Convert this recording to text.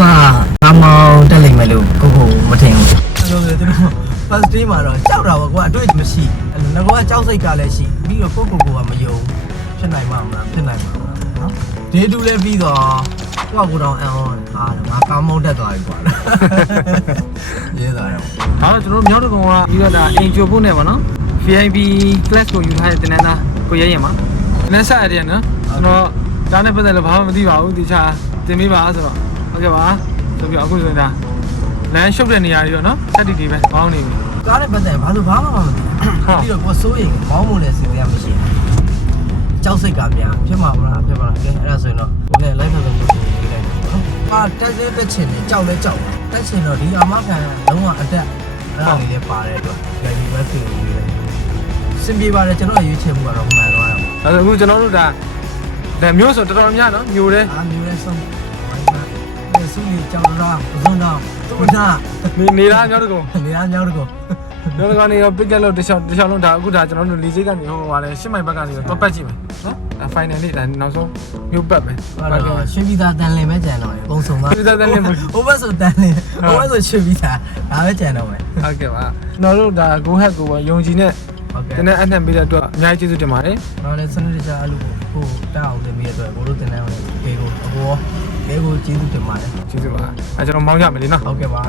မောတက်လိမ့်မယ်လို့ကိုမထင်ဘူးအဲ့လိုကျွန်တော် first day မှာတော့ကြောက်တာပေါ့ကွာအတွေ့မရှိအဲ့လိုငါကကြောက်စိတ်ကလည်းရှိပြီးတော့ကိုကမယုံဖြစ်နိုင်မှာမလားဖြစ်နိုင်မှာနော် day 2လည်းပြီးတော့ကိုတောင်အန်အောင်ငါကားမောတက်သွားပြီကွာရေးသွားတော့ဒါတော့ကျွန်တော်မြောက်တကောင်ကပြီးတော့ဒါအင်ဂျိုဖို့နဲ့ပေါ့နော် VIP class ကိုယူထားတဲ့တင်နန်းသားကိုရဲရင်ပါနန်းဆက်ရတယ်နော်ကျွန်တော်ဒါနဲ့ပတ်သက်လို့ဘာမှမသိပါဘူးဒီချာတင်ပေးပါဆိုတော့ဟုတ်ကဲ့ပါဆိုပြီးအခုဆိုရင်ဒါလမ်းရှုပ်တဲ့နေရာတွေရောနော်ဆက်တီတီပဲပေါင်းနေပြီကားနဲ့ပတ်သက်ဘာလို့ဘာမှမသိပြီးတော့ကိုစိုးရင်မောင်းမို့လဲစီရမရှိကြောက်စိတ်ကများဖြစ်မှာမလားကဲအဲ့ဒါဆိုရင်တော့ကိုလည်း live လုပ်လို့ရေးလိုက်နော်တက်သေးတက်ချင်တယ်ကြောက်လဲကြောက်တက်ချင်တော့ဒီအမခံလုံးဝအတက်အဲ့ဒါလေးလည်းပါတယ်တော့လည်းဒီဘက်ပြင်ရေးလိုက်စင်ပြေပါတယ်ကျွန်တော်ရွေးချယ်မှုကတော့မှန်သွားတော့ဒါဆိုအခုကျွန်တော်တို့ဒါမျိုးဆိုတော်တော်များနော်မျိုးတယ်မျိုးလဲဆုံးစုလီကြောင်လာဘုံတော့တူတာနေလားမြောက်တကောင်နေတာမြောက်တကောင်မြောက်တကောင်နေရောပစ်ကက်လို့တခြားလုံးဒါအခုဒါကျွန်တော်တို့လီစိတ်ကနေဟိုပါလဲရှစ်မိုင်ဘက်ကနေတော့ပတ်ကြည့်မယ်နော်ဒါ final လေးဒါနောက်ဆုံးမျိုးပတ်ပဲဟုတ်ကဲ့ရွှေပြည်သားတန်လင်ပဲကြံတော့ပုံစုံပါရွှေပြည်သားတန်လင်ဟိုဘက်ဆိုတန်လင်ဟိုဘက်ဆိုရွှေပြည်သားဒါပဲကြံတော့မယ်ဟုတ်ကဲ့ပါကျွန်တော်တို့ဒါ go hack ကိုယုံကြည်နဲ့ဟုတ်ကဲ့တင်းနဲ့အနှံ့ပေးတဲ့အတွက်အများကြီးကျေးဇူးတင်ပါတယ်နောက်လည်းစနစ်တကျအဲ့လိုကိုတောက်အောင်တင်ပေးတဲ့အတွက်ကိုတို့တင်နေအောင်ပေးကိုအဘောလေးကိုကျေးဇူးတင်ပါတယ်ကျေးဇူးပါအဲကျွန်တော်မောင်းကြမယ်လေနော်ဟုတ်ကဲ့ပါ